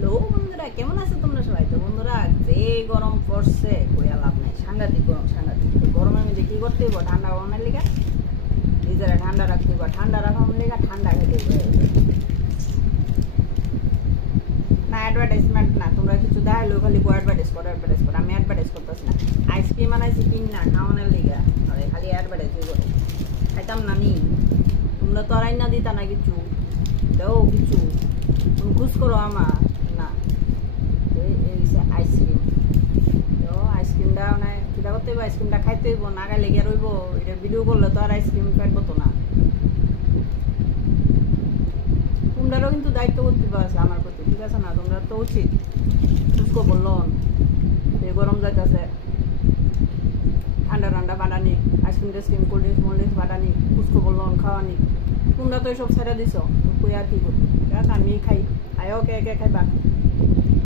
Hello বন্ধুরা, কেমন আছো তোমরা সবাই? তো বন্ধুরা, যে গরম পড়ছে কইয়া লাভ নাই, সাংঘাতিক গরম। সাংঘাতিক গরমের মধ্যে কি করতে হইব? ঠান্ডা বানানোর লিগা নিজেরা ঠান্ডা রাখতে হইব, ঠান্ডা রাখার লিগা ঠান্ডা খেতে হইব। না অ্যাডভার্টাইজমেন্ট না, তোমরা কিছু দেখাইলো খালি অ্যাডভার্টাইজ করো অ্যাডভার্টাইজ করো। আমি অ্যাডভার্টাইজ করতেছি না, আইসক্রিম আনাইছি কিন না খাওয়ানোর লিগা, আরে খালি অ্যাডভার্টাইজ করে খাইতাম না নি। তোমরা তো আর আইনা দিতা না কিছু, দেও কিছু, তুমি খুশ করো আমার না। আইসক্রিম তো আইসক্রিমটা মানে কিটা করতে হইব, আইসক্রিমটা খাইতে হইব, না খাই লেগে রইব। এটা ভিডিও করলে তো আর আইসক্রিম খাইব তো না। তোমরাও কিন্তু দায়িত্ব করতে আছে আমার প্রতি, ঠিক আছে না? তোমরা তো উচিত সুস্থ বললো এই গরম যাইতেছে, ঠান্ডা ঠান্ডা বাটানি, আইসক্রিম টাইসক্রিম, কোল্ড ড্রিঙ্কস মোল্ড ড্রিঙ্কস বাটানি, ফুচকো বললো খাওয়ানি। তোমরা তো এইসব ছেড়ে দিছ, কই আর কি করবো? আমি খাই, আয়ও কে কে খাইবা।